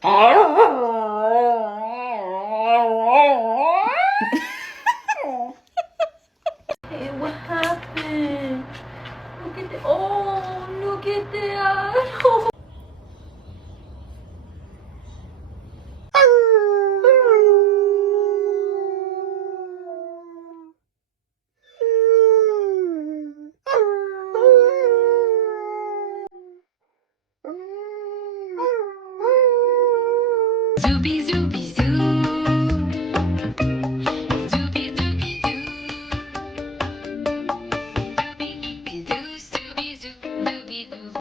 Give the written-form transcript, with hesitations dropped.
Hey, what happened? Look at the, oh, look at that. Oh. Zooby, zooby,